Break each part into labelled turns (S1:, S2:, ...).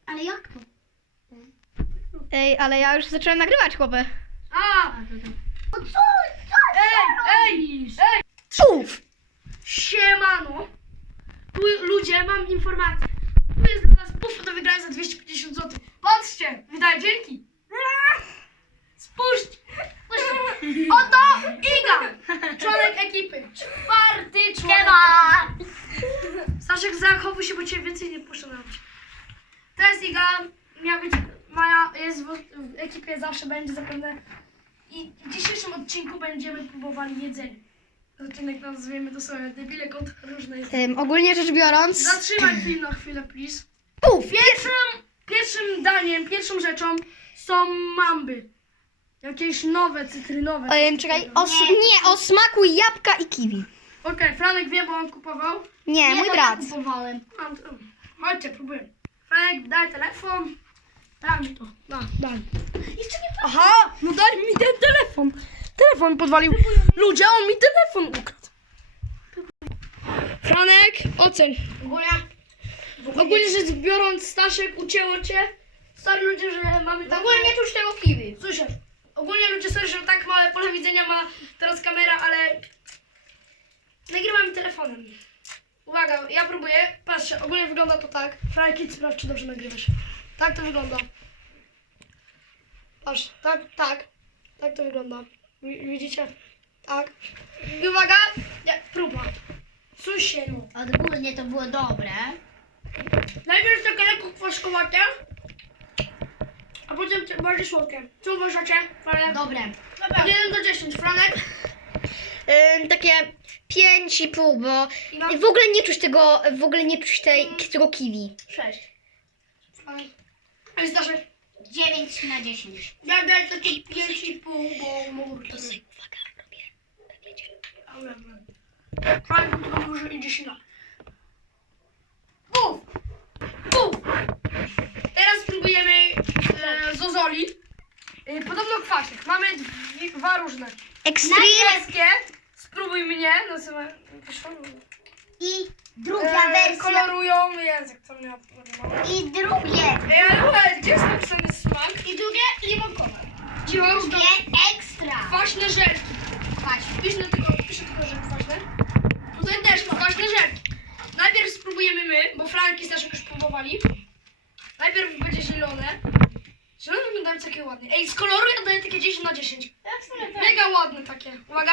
S1: Ale jak to?
S2: Ej, ale ja już zacząłem nagrywać, chłopy.
S1: O co?
S3: Ej!
S2: Uf!
S3: Siemano! Tu ludzie, mam informację. Tu jest dla was bufet do wygrania za 250 zł. Patrzcie! Wydaj, dzięki! Spójrzcie! Oto Iga! Członek ekipy. 4. członek. Staszek, zachowuj się, bo cię więcej nie puszczę nawet. To jest Iga. Miała być Maja, jest w ekipie, zawsze będzie zapewne. I w dzisiejszym odcinku będziemy próbowali jedzenie. Odcinek nazwiemy to sobie debile kont różne jest.
S2: Ogólnie rzecz biorąc...
S3: Zatrzymaj film na chwilę, please.
S2: Uf!
S3: Pierwszym daniem, pierwszą rzeczą są mamby. Jakieś nowe, cytrynowe.
S2: Czekaj, o smaku jabłka i kiwi.
S3: Okej, Franek wie, bo on kupował.
S2: Nie, mój
S1: to
S2: brat.
S1: Ja kupowałem.
S3: Chodźcie, próbuję. Franek, daj telefon. Daj mi to. Daj.
S1: Jeszcze nie
S3: Aha, no daj mi ten telefon. Telefon podwalił. Ludzie, on mi telefon ukradł. Franek, oceń. Ogólnie rzecz biorąc, Staszek, ucięło cię. Stary ludzie, że mamy tak...
S1: ogóle nie czuć tego kiwi.
S3: Słyszę. Ogólnie ludzie sorry, że tak małe pole widzenia ma teraz kamera, ale nagrywamy telefonem. Uwaga, ja próbuję. Patrzcie, ogólnie wygląda to tak. Franek, idź sprawdź, czy dobrze nagrywasz. Tak to wygląda. Patrz, tak to wygląda. Widzicie? Tak. I uwaga, próba. Słyszę, no.
S1: Ogólnie to było dobre.
S3: Najpierw takie lekko kwaskowate, a potem bardziej słodkie. Co uważacie, Franek?
S1: Dobre.
S3: Od 1 do 10, Franek?
S2: Takie 5,5, bo
S3: No.
S2: w ogóle nie czuć tego kiwi.
S3: 6. Franek. A jest Staszek?
S1: 9 na 10.
S3: Ja daję takie 5,5, bo mogę to zrobić.
S2: Uwaga, robię.
S3: Franek to może idzie się na. Teraz spróbujemy zozoli. Podobno kwasek. Mamy dwa różne.
S2: Extreme.
S3: Niebieskie. Spróbuj mnie. No co
S1: I druga wersja.
S3: kolorują język, co mnie podobało.
S1: I drugie.
S3: Ej, ale słuchaj, gdzie jest napisany smak?
S1: I drugie limonkowe.
S3: Cicho,
S1: Drugie ekstra.
S3: kwaśne żelki.
S1: Patrz.
S3: Piszę tylko, że kwaśne. Tutaj też kwaśne żelki. Najpierw spróbujemy my, bo Franki też już próbowali. Najpierw będzie zielone. Zielone wyglądają takie ładne. Ej, z koloru ja daję takie 10 na 10. Mega ładne takie. Uwaga.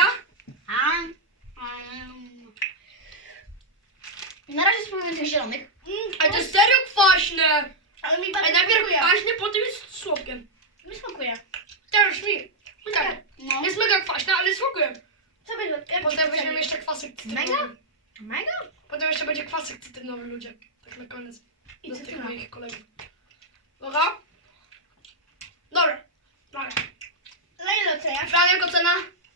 S1: Na razie spróbujemy tych zielonych.
S3: Ej, to jest serio kwaśne.
S1: Ale mi
S3: Ej,
S1: bardzo
S3: najpierw
S1: smakuje.
S3: kwaśne, potem jest słodkie.
S1: Mi smakuje.
S3: Teraz mi. Tak.
S1: No.
S3: Jest mega kwaśne, ale smakuje.
S1: Co będzie?
S3: Potem weźmiemy jeszcze kwasek cytrynowy.
S1: Mega? Mega?
S3: Potem jeszcze będzie kwasek cytrynowy, ludzie. Tak na koniec.
S1: I
S3: Do tych
S1: cytryna.
S3: moich kolegów. Dobra? Dobra. Dobra.
S1: Na ile oceniasz?
S3: Franek, ocena?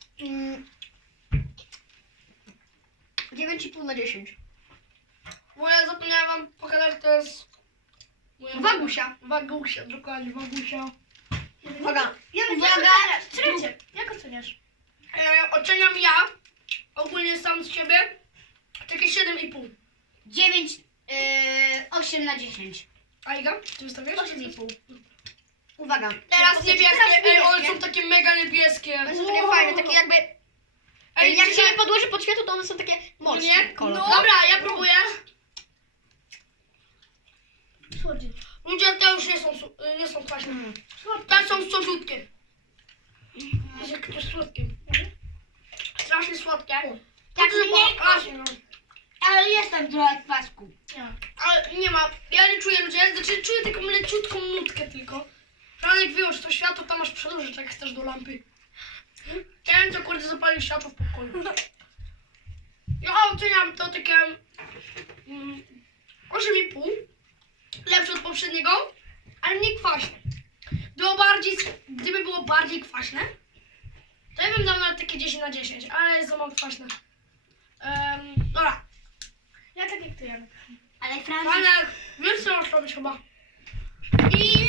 S1: 9,5 na 10.
S3: Bo ja zapomniałam wam pokazać, to jest... moja
S1: Wagusia.
S3: Wagusia, dokładnie, Wagusia.
S1: Uwaga.
S3: Uwaga.
S1: Trzecie. Jak oceniasz?
S3: Oceniam ja, ogólnie sam z siebie, takie 7,5.
S1: 9, 8 na 10.
S3: A Iga, ty wystawiasz?
S1: 8,5. Uwaga.
S3: Teraz niebieskie, ej, one
S1: niebieskie.
S3: są takie mega niebieskie.
S1: One są takie fajne, takie jakby...
S3: Ej,
S1: jak
S3: dzisiaj-
S1: się je podłoży pod światło, to one są takie morskie.
S3: Nie?
S1: Kolor.
S3: No. Dobra, ja próbuję.
S1: Słodkie.
S3: Ludzie, te już nie są kwaśne. Te są słodziutkie. Jest jakieś słodkie. Strasznie słodkie.
S1: Tak
S3: Dobrze,
S1: mniej
S3: bo- właśnie, no.
S1: Ale jest tam trochę kwasku.
S3: Ale nie ma, ja nie czuję ludzie, znaczy czuję taką leciutką nutkę tylko. Franek, wyłącz to światło, tam masz przedłużyć, jak chcesz do lampy. Chciałem to kurde zapalić światło w pokoju. Ja oceniam to takie 8,5. Lepsze od poprzedniego, ale nie kwaśne. Gdyby było bardziej kwaśne, to ja bym dał nawet takie 10 na 10, ale jest za mało kwaśne. Dobra.
S1: Ja tak jak ty, Janek. Ale Franek...
S3: Franek, wiesz co masz robić chyba. I...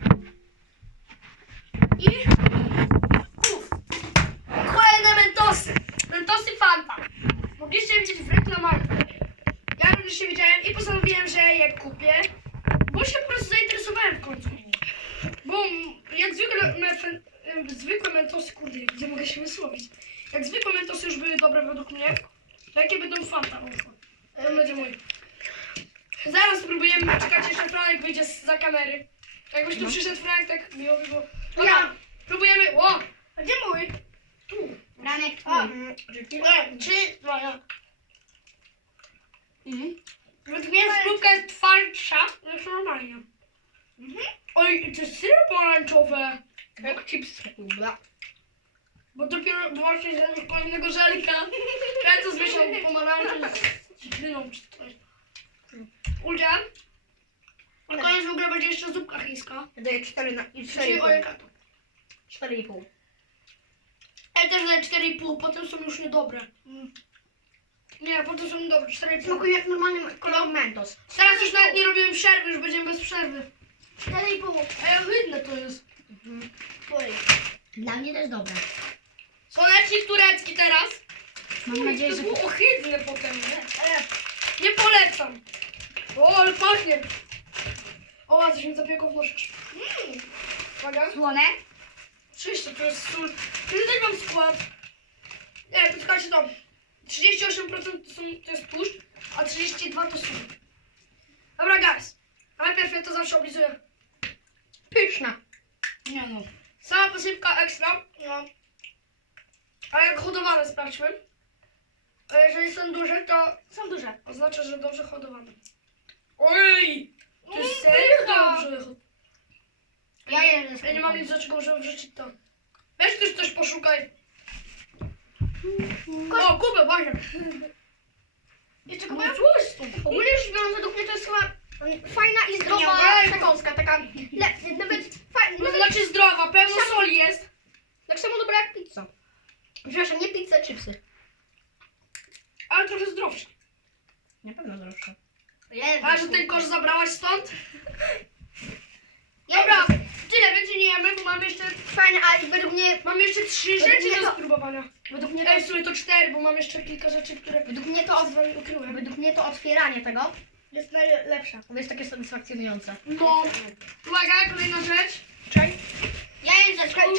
S3: Kolejne Mentosy. Mentosy Fanta. Mogliście je widzieć w reklamach. Ja również się widziałem i postanowiłem, że je kupię. Bo się po prostu zainteresowałem jak zwykłe mentosy, kurde, gdzie mogę się wysłowić. Jak zwykłe mentosy już były dobre według mnie, to jakie będą Fanta? To będzie mój. Zaraz spróbujemy, czekać jeszcze Franek wyjdzie za kamery. Jakbyś tu przyszedł Franek, tak miło by było. Dobra, próbujemy, o! A gdzie mój? Tu.
S1: Franek twój.
S3: 3, 2, 1. Według mnie spróbka jest twardsza niż normalnie. Oj, to jest syrop pomarańczowe. Jak chipsy. Bo dopiero właśnie z kolejnego żelka. Ja to zmieszał pomarańczę z cytryną czy coś. Ulcia. Na koniec w ogóle będzie jeszcze zupka chińska.
S1: Daję 4 na i
S3: Czyli ojekato.
S1: 4,5.
S3: Ja też daję 4,5, potem są już niedobre. Nie, potem są niedobre, 4,5.
S1: Smakuje jak normalny kolor Mentos.
S3: Teraz już nawet nie robimy przerwy, już będziemy bez przerwy.
S1: 4,5.
S3: A jak ohydne to jest.
S1: Dla mnie to jest dobre.
S3: Słonecznik turecki teraz.
S1: Mam nadzieję,
S3: To
S1: że...
S3: było ohydne potem, nie? Nie polecam. O, ale pachnie. O, coś mi zapiekło w nożycz. Uwaga.
S1: Słone?
S3: Oczywiście, to jest sól. Tutaj mam skład. Nie, to słuchajcie to. 38% to jest tłuszcz, a 32% to sól. Dobra, guys. A najpierw ja to zawsze oblizuję.
S1: Pyszna. Nie no.
S3: Sama posypka ekstra. No. A jak hodowane sprawdźmy. A jeżeli są duże, to
S1: Są duże.
S3: oznacza, że dobrze hodowane. Oj! To jest serio dobrze.
S1: Ja je
S3: Ja nie mam nic do czego możemy wrzucić to. Weź też coś poszukaj. O, Kubę, właśnie.
S1: Jeszcze
S3: No
S1: kupię?
S3: coś tu.
S1: Ogólnie rzecz biorąc, według mnie to jest chyba fajna i zdrowa
S3: Nie,
S1: przekąska. Taka, nawet fajna.
S3: To znaczy zdrowa, pełno soli jest.
S1: Tak samo dobra jak pizza. Przepraszam, nie pizza, chipsy.
S3: Ale trochę zdrowsza.
S1: Na pewno zdrowsze.
S3: A że ten kosz zabrałaś stąd?
S1: Ja
S3: Dobra, tyle, więcej nie jemy, bo mamy jeszcze,
S1: fajne, a według mnie,
S3: mamy jeszcze 3
S1: Według
S3: rzeczy
S1: mnie
S3: do
S1: to-
S3: spróbowania.
S1: według mnie to,
S3: Ej, w sumie to 4, bo mam jeszcze kilka rzeczy, które
S1: według mnie to,
S3: z wami ukryłem.
S1: według mnie to otwieranie tego jest najlepsze. To jest takie satysfakcjonujące.
S3: No, uwaga, kolejna rzecz.
S1: Czekaj. Ja jem za... Czekaj.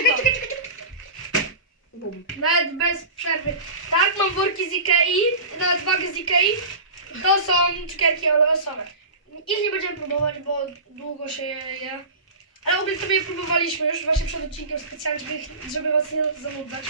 S1: Bum.
S3: Nawet bez przerwy. Tak, mam worki z Ikei, nawet wagę z Ikei. To są cukierki oleosowe. Ich nie będziemy próbować, bo długo się je. Ale obie sobie je próbowaliśmy już właśnie przed odcinkiem specjalnie, żeby was nie zanudzać.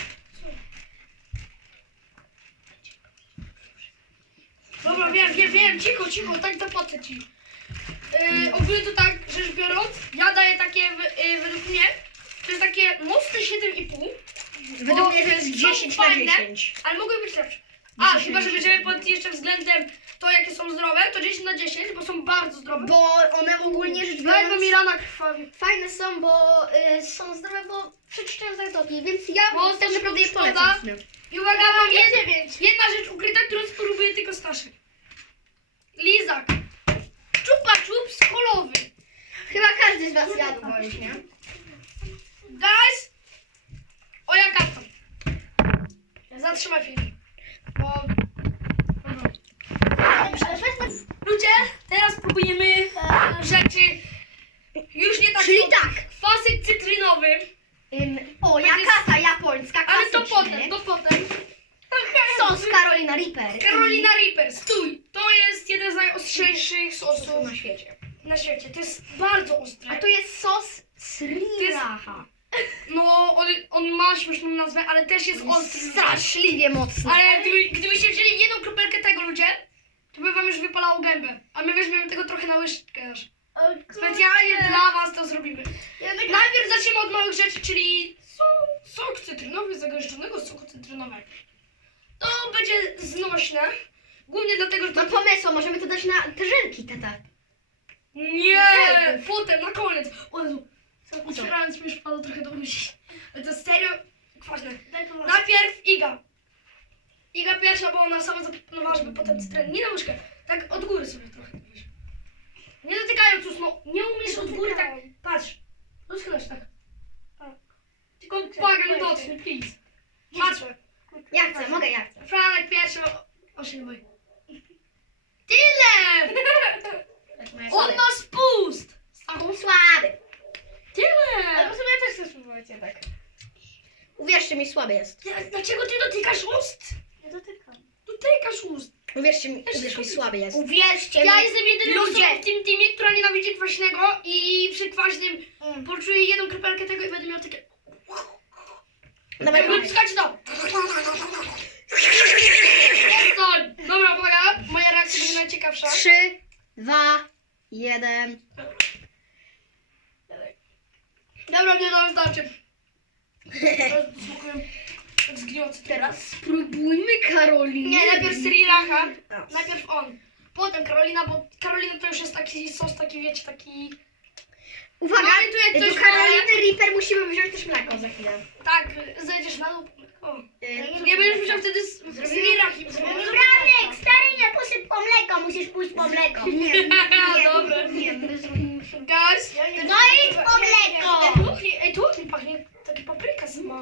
S3: Dobra, wiem, cicho, tak zapłacę ci. Ogólnie to tak, rzecz biorąc, ja daję takie, według mnie, to jest takie mocne 7,5.
S1: Według mnie to jest
S3: są
S1: 10 na
S3: fajne,
S1: 10.
S3: Ale mogły być lepsze.
S1: 10
S3: A, chyba, że będziemy pod jeszcze względem to, jakie są zdrowe, to 10 na 10, bo są bardzo zdrowe.
S1: Bo one ogólnie rzecz
S3: Nawet
S1: biorąc
S3: mi rana krwawi.
S1: fajne są, bo są zdrowe, bo przeczyszczają zatoki, więc ja
S3: Bo
S1: tak naprawdę je
S3: szkoda.
S1: polecam.
S3: I uwaga, mam jedna rzecz ukryta, którą spróbuję tylko Staszek. Lizak. Czupa czup skolowy.
S1: Chyba każdy z was jadł go już, nie?
S3: Guys! O, ja katam. Zatrzymaj film. Bo... Ludzie, teraz próbujemy rzeczy już nie tak...
S1: Czyli
S3: słodkie.
S1: tak.
S3: Kwasek cytrynowy.
S1: Jaka ta japońska
S3: Ale to
S1: klasyczny.
S3: potem.
S1: Sos Carolina Reaper.
S3: Carolina Reaper, stój! To jest jeden z najostrzejszych sosów
S1: na świecie.
S3: na świecie. To jest bardzo ostre.
S1: A to jest sos Sriracha.
S3: No, on ma śmieszną nazwę, ale też jest ostry.
S1: Straszliwie mocny.
S3: Ale gdybyście wzięli jedną kropelkę tego, ludzie, to by wam już wypalało gębę. A my weźmiemy tego trochę na łyżkę aż. Specjalnie dla was to zrobimy. Najpierw zaczniemy od małych rzeczy, czyli sok cytrynowy, zagęszczonego soku cytrynowego. To będzie znośne. Głównie dlatego, że to...
S1: Mam pomysł, możemy to dać na te żelki, tata.
S3: Nie! Potem, na koniec. O Jezu, otwierając mi już wpadło trochę do myśli. Ale to serio kwaśne. Najpierw Iga. Iga pierwsza, bo ona sama zaproponowała, żeby potem cytrynę. Nie na łyżkę. Tak od góry sobie trochę. Nie dotykając już, no. Nie umiesz od góry tak. Patrz. Rozchylasz tak. Tylko uwaga, nie dotknij, please. Patrz.
S1: Ja chcę, mogę, ja chcę.
S3: Franek pierwszy. O się nie boi. Tyle! On ma spust!
S1: On słaby.
S3: Tyle!
S1: Ale w sumie Właśnie tak.
S2: Uwierzcie mi, słaby jest.
S3: Dlaczego ty dotykasz ust?
S1: Nie dotykam.
S3: Dotykasz ust.
S2: Uwierzcie mi, słaby jest.
S1: Uwierzcie
S3: Ja
S1: mi.
S3: jestem jedyną
S1: Ludzie.
S3: osobą w tym teamie, która nienawidzi kwaśnego i przy kwaśnym poczuję jedną kropelkę tego i będę miał takie...
S2: Dawaj,
S3: Jakby pskać to. Dobra, uwaga, moja reakcja będzie najciekawsza.
S2: 3, 2, 1.
S3: Dobra, nie no, wystarczy. Smakują jak zgniłce.
S2: Teraz spróbujmy Karoliny.
S3: Nie, najpierw Sri Lanka, najpierw on. Potem Karolina, bo Karolina to już jest taki sos, taki wiecie, taki...
S2: Uwaga,
S3: No i tu jak
S2: do
S3: ktoś
S2: Karoliny Reaper musimy wziąć też mleko za chwilę.
S3: Tak, zejdziesz na dół. O. Nie będziesz musiał wtedy z Sri Lanki.
S1: Franek, stary, nie posyp po mleko, musisz pójść po mleko.
S2: Nie,
S3: Dobra.
S2: my zrobimy...
S3: Guys.
S1: No idź po mleko.
S3: Ej, tu mi pachnie taki papryka sama.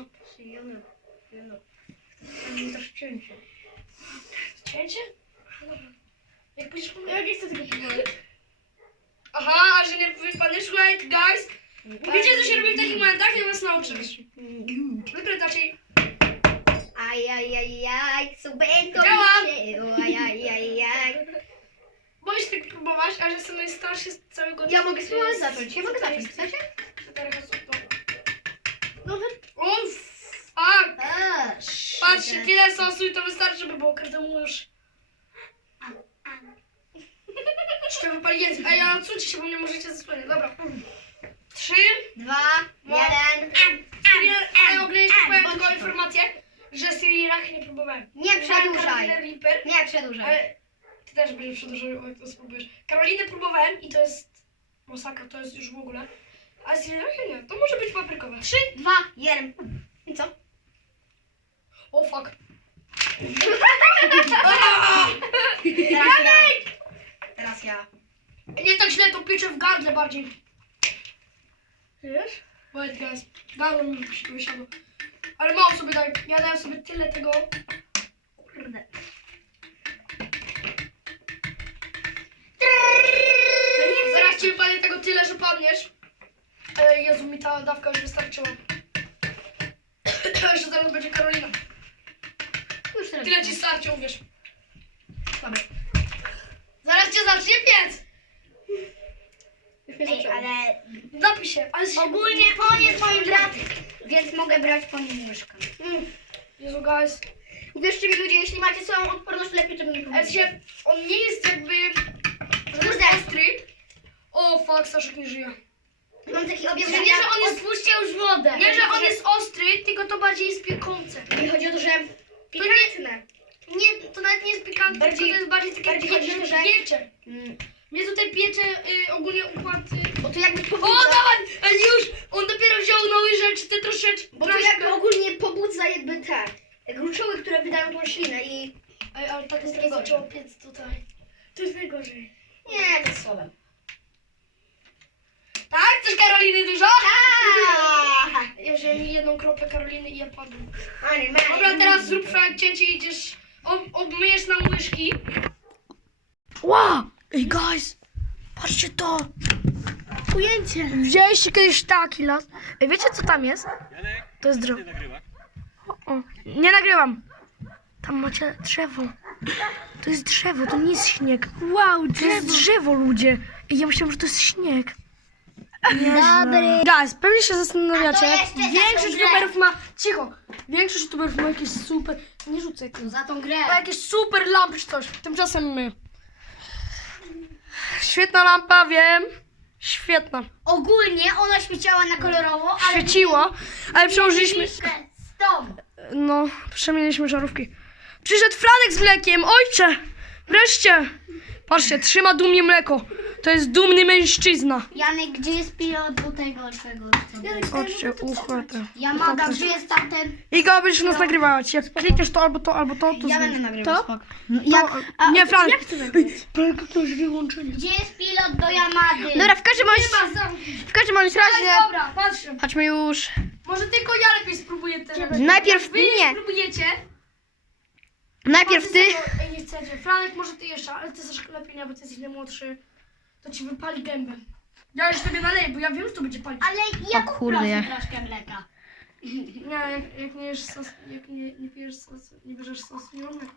S2: Cięcie.
S3: Cięcie? Dobra. Jak pójdziesz po
S1: Ja nie chcę tego próbować.
S3: Aha, a że nie wypadnie, słuchaj, guys. Wiecie, co się robi w takich momentach? Ja was nauczę. Najpierw raczej...
S2: Ajajajaj, subenko
S3: Działa.
S2: ajajajaj.
S3: Boisz się tak próbować, a że jestem najstarszy z całego...
S2: Ja mogę spróbować zacząć, chcecie?
S3: O, fuck!
S2: A,
S3: Patrzcie, tyle sosu i to wystarczy, żeby było każdemu już... Jeszcze wypali język. A ja odsuńcie się, bo mnie możecie zasłonić. Dobra. 3,
S2: 2, 1.
S3: ale ogólnie jeszcze powiem
S2: bądź
S3: tylko
S2: to.
S3: informację, że Sri Lanki nie próbowałem.
S2: Nie przedłużaj.
S3: Karolinę Reaper,
S2: Nie przedłużaj.
S3: ale ty też będziesz przedłużał, jak to spróbujesz. Karolinę próbowałem i to jest masakra, to jest już w ogóle. A Sri Lanki nie, to może być paprykowe.
S2: 3, 2, 1. I co?
S3: O fuck.
S2: Teraz ja. Teraz ja.
S3: Nie tak źle, to piecze w gardle bardziej.
S1: Wiesz?
S3: Wait guys, gardło mi wysiadło. Ale mało sobie daj, ja dałem sobie tyle tego.
S2: Kurde.
S3: Zaraz ci wypadnie tego tyle, że padniesz. Jezu, mi ta dawka już wystarczyła. Jeszcze zaraz będzie Karolina.
S2: Już teraz.
S3: Tyle ci starczy, uwierz.
S2: Słaby.
S3: Zaraz cię zacznie piec.
S2: Już mnie
S1: Ej,
S2: zaczęło.
S1: ale
S3: Napij się, ale się...
S1: ogólnie on jest moim bratem, więc mogę brać po nim łyżkę.
S3: Jezu, guys.
S2: Uwierzcie mi ludzie, jeśli macie swoją odporność, lepiej to nie
S3: Ale
S2: próbujcie.
S3: się, on nie jest jakby... Że jest ostry. O fuck, Staszek nie żyje.
S2: Mam taki objaw,
S3: Nie, że on jest...
S1: Odpuśćcie już wodę.
S3: Nie, że on jest ostry, tylko to bardziej jest piekące.
S2: Mi chodzi o to, że
S3: Pikantne. Nie, to nawet nie jest pikantne,
S2: Bardziej-
S3: tylko to jest bardziej takie
S2: bardziej chodzi o to, że-
S3: piecze. Mnie tutaj piecze ogólnie układ...
S2: bo to jakby
S3: O,
S2: pobudza,
S3: dawaj! Ale już! On dopiero wziął na łyżeczce troszeczkę.
S2: bo to jakby ogólnie pobudza jakby te gruczoły, które wydają tą ślinę i...
S3: Ej, ale tak
S2: jest
S3: teraz
S2: najgorzej.
S3: zaczęło piec tutaj. To jest najgorzej.
S2: Nie, to jest słabe.
S3: Tak? Chcesz Karoliny dużo?
S2: Aaaa!
S3: Ja wziąłem jedną kropę Karoliny i ja padłem.
S2: Ale man.
S3: Dobra, teraz zrób Franek cięcie i idziesz... Obmyjesz nam łyżki. Wow! Ej, guys! Patrzcie to!
S1: Ujęcie.
S3: Wzięliście kiedyś taki las. Ej, wiecie co tam jest? To jest drzewo. O, nie nagrywam. Tam macie drzewo. To jest drzewo, to nie jest śnieg. Wow, to jest drzewo, ludzie. Ej, ja myślałam, że to jest śnieg.
S1: Dobry.
S3: Guys, pewnie się zastanawiacie.
S1: A to jeszcze za
S3: Większość
S1: tą grę.
S3: youtuberów ma... Cicho. Większość youtuberów ma jakieś super... Nie rzucaj tego.
S1: Za tą grę.
S3: Ma jakieś super lampy czy coś. Tymczasem my. Świetna lampa, wiem. Świetna.
S1: Ogólnie ona świeciała na kolorowo, ale...
S3: Świeciło, ale przełożyliśmy...
S1: Stąd.
S3: No, przemieniliśmy żarówki. Przyszedł Franek z mlekiem, ojcze! Wreszcie! Patrzcie, trzyma dumnie mleko. To jest dumny mężczyzna.
S1: Janek, gdzie jest pilot do tego czego?
S3: Patrzcie, uchwatę.
S1: Yamada, gdzie jest tamten?
S3: Iga, będziesz nas nagrywać. Jak klikniesz to albo to, albo to, to
S2: Ja będę
S3: zmień.
S2: nagrywał,
S3: To?
S2: spoko.
S3: To, nie, Franek. Franek, to już wyłączenie.
S1: Gdzie jest pilot do Yamady?
S2: Dobra, w każdym bądź razie...
S3: Dobra, patrzcie.
S2: Chodźmy już.
S3: Może tylko ja lepiej spróbuję teraz.
S2: Najpierw
S3: Wy nie
S2: nie.
S3: spróbujecie.
S2: Najpierw ty.
S3: Ej, nie chcecie. Franek, może ty jeszcze, ale ty też lepiej nie, bo ty jesteś najmłodszy. To ci wypali gębę. Ja już sobie naleję, bo ja wiem, że to będzie palić.
S1: Ale ja
S2: O kurde.
S1: poproszę troszkę mleka.
S3: Nie, jak nie jesz sos, jak nie pijesz sos, nie bierzesz sosu, nie mam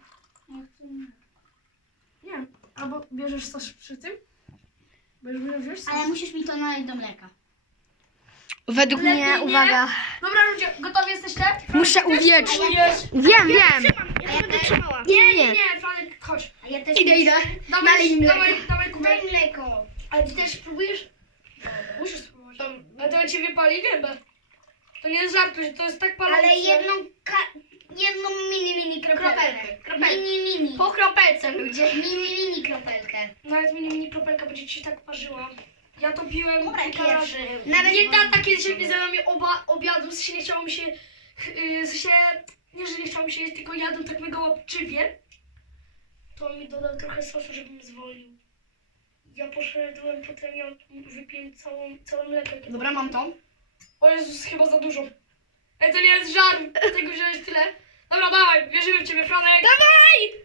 S3: nie, albo bierzesz sos przy tym, bo już będziesz wziąć sos.
S2: Ale musisz mi to nalać do mleka.
S4: Według
S3: Lepiej
S4: mnie,
S3: nie.
S4: uwaga.
S3: Dobra ludzie, gotowi jesteście?
S4: Muszę
S3: Franek,
S4: uwieczyć.
S3: spróbujesz?
S4: Wiem.
S2: A ja też.
S3: Nie, Franek, chodź.
S2: A ja też.
S4: Idę.
S3: Dawaj kubek.
S2: Daj mleko.
S3: Ale ty też spróbujesz? Musisz spróbować. A to ci wypali gębę. To nie jest żart, to jest tak palące.
S2: Ale jedną mini kropelkę.
S1: Kropelkę.
S2: Mini.
S1: Po kropelce, ludzie.
S2: Mini kropelkę.
S3: Nawet mini kropelka będzie ci tak parzyła. Ja to piłem
S2: Dobra,
S3: kilka razy.
S2: pierwszy. Nawet
S3: Nie tata kiedyś jak mi zjadła mi obiadu, się nie chciało mi się, nie że nie chciało mi się jeść, tylko jadłem tak mega łapczywie, to mi dodał trochę sosu, żebym zwolnił. Ja poszedłem, potem ja wypiłem całe mleko.
S1: Dobra, mam to.
S3: O Jezus, chyba za dużo. Ej, to nie jest żart, tego wziąłeś tyle. Dobra, dawaj, wierzymy w ciebie, Franek. Dawaj!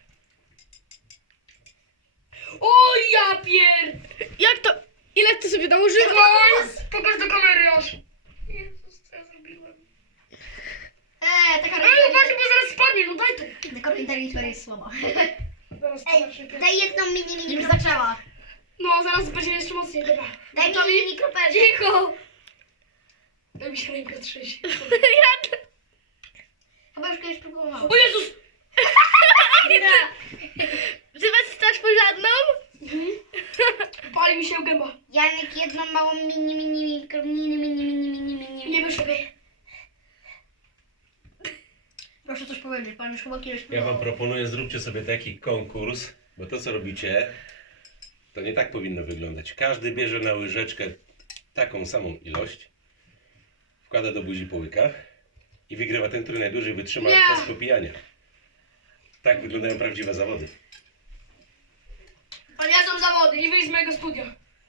S3: O ja pier...
S4: Jak to? Ile ty sobie dołożyłeś?
S3: Pokaż do kamery aż. Jezus, co ja zrobiłem?
S1: Taka
S3: Ej, uważaj, bo zaraz spadnie, no daj to.
S1: Taka inteligencja jest słaba.
S3: Zaraz
S2: Ej,
S3: zobaczymy.
S2: daj jedną mini
S1: Już
S2: kropelkę.
S1: zaczęła.
S3: No, zaraz będzie jeszcze mocniej, dobra.
S2: Daj
S3: Gotowi?
S2: mi mini kropelkę.
S3: Cicho! Daj mi się rękę trzęsie.
S1: Chyba już kiedyś próbowałam.
S3: O Jezus!
S4: Ty was stać pożadną?
S3: Pali mi się gęba.
S2: Janek jedną małą mini.
S3: Nie wiesz tego.
S1: Proszę coś powiedzieć, pan już chyba kiedyś
S5: Ja
S1: próbował.
S5: wam proponuję, zróbcie sobie taki konkurs, bo to co robicie, to nie tak powinno wyglądać. Każdy bierze na łyżeczkę taką samą ilość, wkłada do buzi po łykach i wygrywa ten, który najdłużej wytrzyma
S3: Nie.
S5: bez popijania. Tak wyglądają prawdziwe zawody.
S3: Ale ja są zawody, nie wyjdź z mojego studia.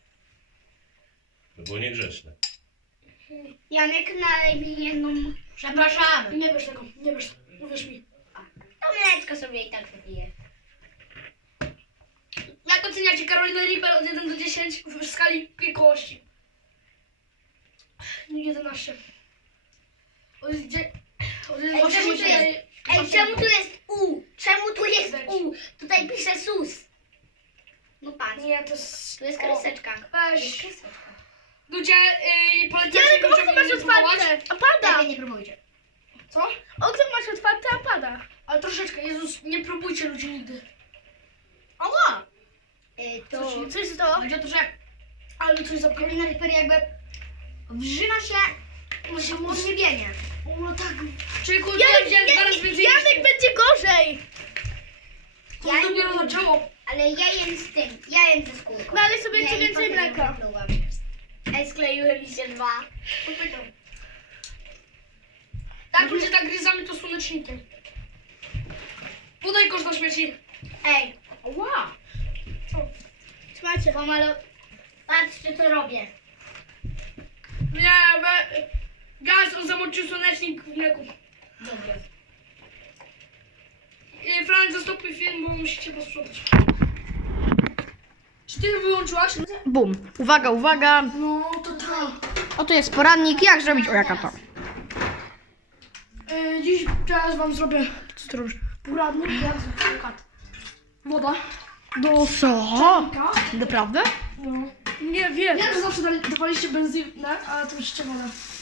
S5: To było niegrzeczne.
S2: Janek nalej mi jedną.
S1: Przepraszamy.
S3: Nie bierz tego, nie bierz. Uwierz mi.
S2: To mleczko sobie i tak wypiję.
S3: Jak oceniacie Karolinę Reaper od 1 do 10 w skali piekołości? 11. Od 10
S2: Ej, czemu tu jest? Ej, czemu tu jest U? Czemu tu jest U? Tutaj pisze SUS. No patrz,
S3: Nie, to jest...
S2: tu jest
S3: o,
S2: kreseczka.
S3: Weź.
S2: Kreseczka.
S3: Ludzie, polecam
S4: Janek,
S3: się
S4: okno masz
S3: nie próbować.
S4: otwarte, a pada.
S1: Lepiej nie próbujcie.
S3: Co?
S4: Okno masz otwarte, a pada.
S3: Ale troszeczkę, Jezus, nie próbujcie ludzie nigdy.
S1: Ała!
S2: To
S4: Co jest to?
S1: Chodzi o to, że
S3: Ale coś za
S1: Karolina Reaper jakby wrzyna się w odżywienie.
S3: O, tak. Człowieku,
S4: Janek,
S3: ja zaraz więcej
S4: Janek będzie gorzej.
S3: To dopiero zaczęło.
S2: ale ja jem z tym, ja jem ze skórką.
S4: No ale sobie
S2: Ja
S4: jeszcze
S2: i
S4: więcej
S2: potem
S4: mleka.
S2: wyplułam. Ej, skleiły mi się dwa.
S3: Tak, ludzie, tak gryzamy to słonecznikiem. Podaj kosz na śmieci.
S2: Ej,
S1: Ła!
S4: Trzymajcie.
S2: patrzcie co robię.
S3: Nie, gaz, on zamoczył słonecznik w mleku.
S1: Dobrze.
S3: Franek, zastopuj film, bo musicie posprzątać. Czy ty wyłączyłaś?
S4: Bum. Uwaga.
S3: No, to tak.
S4: Oto jest poradnik, jak zrobić ojaka.
S3: Dziś teraz wam zrobię, co ty robisz? Poradnik, jak zrobić kat. Woda. Do
S4: Co?
S3: czajnika.
S4: Naprawdę?
S3: No. Nie wiem. Jak zawsze dawaliście benzynę, ale to jeszcze woda.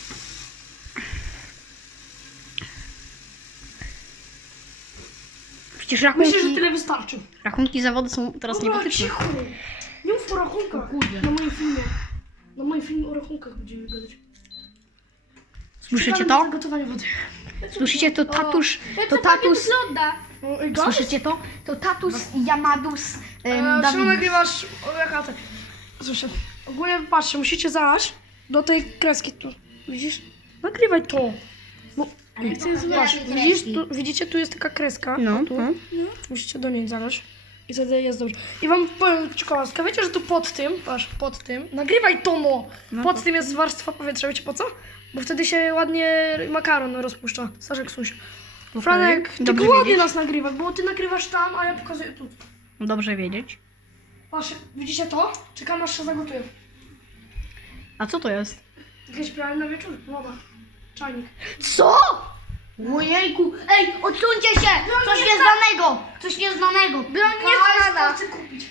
S4: Przecież
S3: Myślę, że
S4: rachunki,
S3: tyle wystarczy.
S4: rachunki za wodę są teraz
S3: Dobra,
S4: niebotyczne.
S3: cicho. Nie mów o rachunkach. Na moim filmie. Na moim filmie o rachunkach będziemy gadać.
S4: Słyszycie
S3: Czekamy
S4: to?
S3: na zagotowanie wody.
S4: Słyszycie to tatuś? To tatus. Słyszycie to? To tatus Yamadus
S3: Czemu
S4: Dawid.
S3: nagrywasz katę? Słyszę. Ogólnie patrzcie, musicie zaraz do tej kreski tu. Widzisz? Nagrywaj to. Bo, patrz, widzisz, widzicie, tu jest taka kreska.
S4: No,
S3: o, tu.
S4: no.
S3: Musicie do niej zaraz. I wtedy jest dobrze. I wam powiem ciekawostkę. Wiecie, że tu pod tym, patrz, pod tym, nagrywaj to no!
S4: No
S3: Pod
S4: to-
S3: tym jest warstwa powietrza. Wiecie po co? Bo wtedy się ładnie makaron rozpuszcza. Staszek suś. Franek,
S4: Dobrze
S3: tylko ładnie
S4: wiedzieć.
S3: nas nagrywa, bo ty nagrywasz tam, a ja pokazuję tu.
S4: Dobrze wiedzieć.
S3: Patrz, widzicie to? Czekam aż się zagotuje.
S4: A co to jest?
S3: Jakieś pralne na wieczór? Woda. czajnik.
S2: Co? Ojejku. Ej, odsuńcie się! Coś nieznanego! Coś nieznanego!
S3: Nie chcę kupić.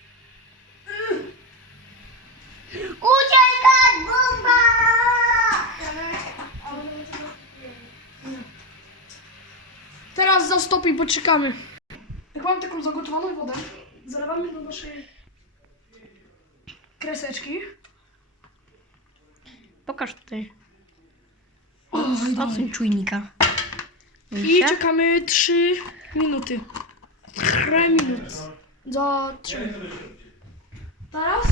S2: Uciekać, bomba!
S3: Teraz zastopię, poczekamy. Jak mam taką zagotowaną wodę, zalewamy do naszej kreseczki.
S4: Pokaż tutaj.
S3: O,
S4: Odsuń czujnika.
S3: I czekamy 3 minuty. 3 minut. Za 3. Teraz?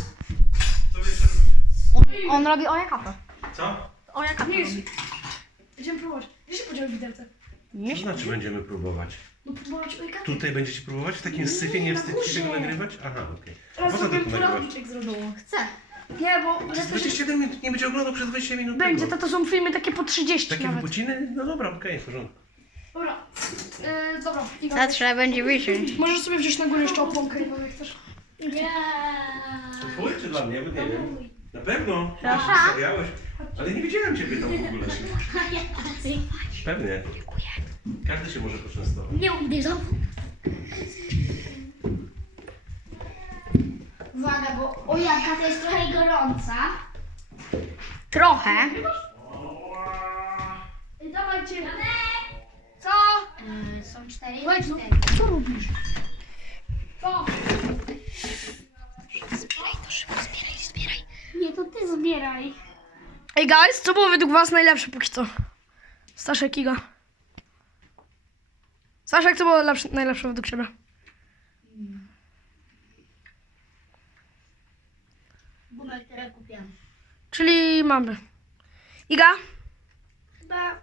S4: On robi ojakata.
S5: Co?
S4: Ojakata
S3: Nie
S4: robi.
S3: Idziemy próbować. Gdzie się podziały widelce?
S5: Co znaczy będziemy próbować?
S3: No próbować ojka.
S5: Tutaj będziecie próbować? W takim syfie nie wstydźcie się go nagrywać? Aha, okej.
S3: Teraz
S5: Po co ty
S3: zrobię
S5: to nagrywasz?
S3: poradniczek z Rodołą.
S4: Chcę.
S3: Nie, bo...
S5: Przez 27 minut nie będzie oglądał przez 20 minut
S3: Będzie,
S5: tego.
S3: to są filmy takie po 30
S5: Takie
S3: nawet.
S5: wypociny? No dobra, okej, w porządku.
S3: Dobra. Dobra, Iga.
S4: To trzeba będzie wyciąć.
S3: Możesz sobie wziąć na górę jeszcze oponkę, jak chcesz.
S5: To twój czy dla mnie? Bo nie wiem. Na pewno.
S2: Proszę.
S5: Stawiałeś. Ale nie widziałem ciebie tam w ogóle. Pewnie. Każdy się może poczęstować.
S2: Nie uderzą. Uwaga, bo ojaka to jest trochę gorąca.
S4: Trochę.
S3: Dawajcie. Co?
S2: Są 4 i
S3: Wejdź, no.
S2: 4.
S3: Co robisz? Co?
S2: Nie, to ty zbieraj.
S3: Ej guys, co było według was najlepsze póki co? Staszek, Iga. Staszek, co było najlepsze według ciebie?
S2: Bumer, które kupiłam.
S3: Czyli mamy. Iga?
S2: Chyba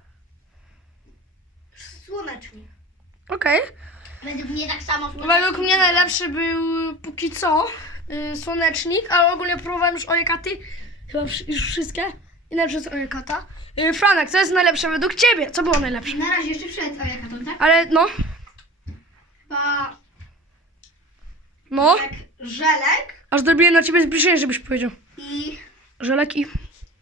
S2: słonecznik.
S3: Okej.
S2: Według mnie tak samo
S3: Według mnie najlepszy był póki co słonecznik, ale ogólnie próbowałem już ojekaty. Chyba już wszystkie. I najlepsze jest ojekata. Franek, co jest najlepsze według ciebie? Co było najlepsze?
S2: Na razie jeszcze przed ojakatą, tak?
S3: Ale no,
S2: Chyba
S3: no.
S2: tak żelek
S3: Aż zrobiłem na ciebie zbliżenie, żebyś powiedział.
S2: i
S3: Żelek i...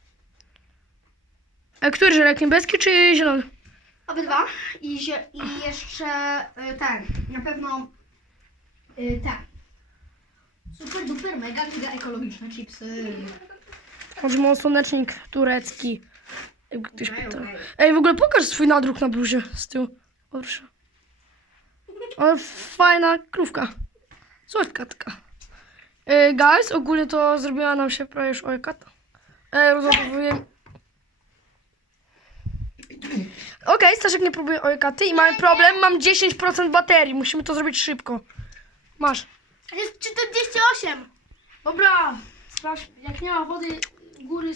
S3: A który żelek? Niebieski czy zielony?
S2: obydwa. I jeszcze ten, na pewno ten. Super duper mega giga ekologiczne chipsy.
S3: Chodzi mi o słonecznik turecki. Jakby ktoś
S2: Okej,
S3: pytał.
S2: okej.
S3: Ej, w ogóle pokaż swój nadruk na bluzie z tyłu. O, proszę. Ale fajna krówka. Słodka taka. Guys, ogólnie to zrobiła nam się prawie już ojkata. Rozładowuję. Okej, Staszek nie próbuje ojkaty i mamy problem. Mam 10% baterii. Musimy to zrobić szybko. Masz.
S2: Jest 48.
S3: Dobra. Sprawdź, jak nie ma wody góry.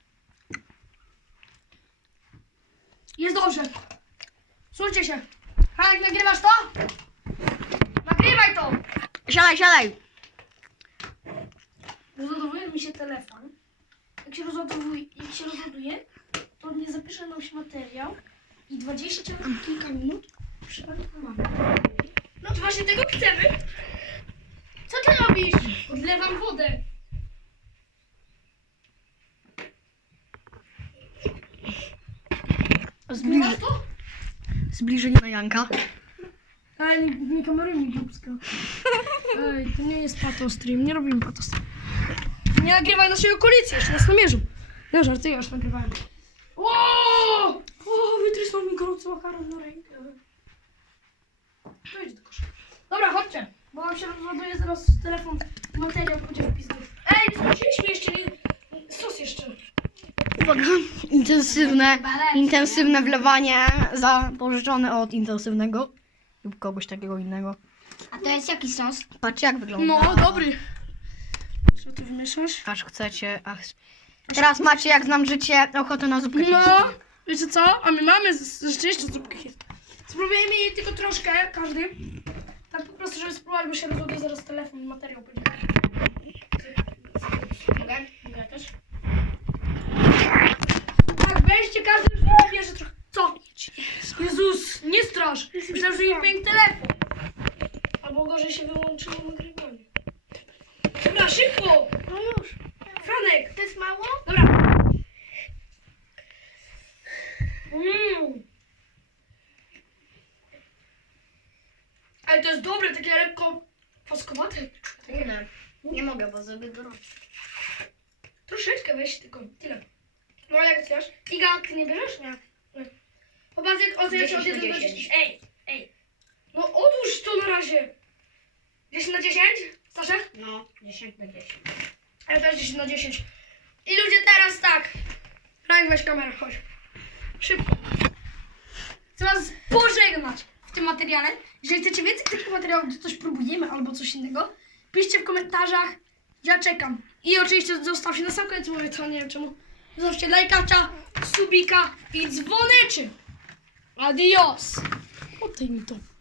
S3: Jest dobrze. Słuchajcie się. Hanek, nagrywasz to? Nagrywaj to!
S4: Siadaj.
S3: Rozładowuje mi się telefon. Jak się rozładuje, to nie zapisze nam się materiał i 20 kilka minut przeładowamy. No to właśnie tego chcemy. Co ty robisz? Odlewam wodę.
S4: Zbliżenie na Janka.
S3: Ej, nie kameruj mi dupska. Ej, to nie jest patostream, nie robimy patostream. Nie nagrywaj naszej okolicy, jeszcze nas namierzą. No żartuję, już nagrywałem. O, wytrysnął mi gorący makaron na rękę. To idź do kosza. Dobra, chodźcie, bo nam się rozładuje zaraz telefon, materiał będzie w pizdu. Ej, nie skończyliśmy jeszcze, sos jeszcze.
S4: Uwaga. Intensywne wlewanie zapożyczone od intensywnego lub kogoś takiego innego.
S2: A to jest jaki sos?
S4: Patrz jak wygląda.
S3: No, dobry. Co ty wymieszasz?
S4: Aż chcecie. Teraz macie, jak znam życie, ochotę na zupkę.
S3: No, wiecie co? A my mamy rzeczywiście zupkę. Spróbujemy jej tylko troszkę, każdy. Tak po prostu, żeby spróbować, bo się rozładuje zaraz telefon i materiał będzie.
S2: Mogę? Ja też.
S3: Tak, weźcie, każdy już bierze trochę. Co? Jezus, nie strasz. Myślałem, że jej pękł telefon. Albo gorzej się wyłączyło nagrywanie. Dobra, szybko!
S2: No już.
S3: Franek!
S2: To jest mało?
S3: Dobra. jest dobre, takie lekko faskowate.
S2: Ile? Nie mogę, bo zrobię gorąco.
S3: Troszeczkę weź tylko, tyle. No ale jak chcesz. Iga, ty nie bierzesz? Nie. Popatrz jak oceniasz
S2: 10
S3: od
S2: na
S3: 1 do
S2: 10.
S3: 10. Ej. No odłóż to na razie. 10 na 10? Staszek?
S2: No, 10 na 10.
S3: Ja też 10 na 10. I ludzie teraz tak. Frank, weź kamerę, chodź. Szybko. Chcę was pożegnać w tym materiale. Jeżeli chcecie więcej takich materiałów, gdzie coś próbujemy albo coś innego, piszcie w komentarzach. Ja czekam. I oczywiście zostawcie na sam koniec, mówię to, nie wiem czemu. Zostawcie lajkacza, subika i dzwoneczek. Adios. Oddaj mi to.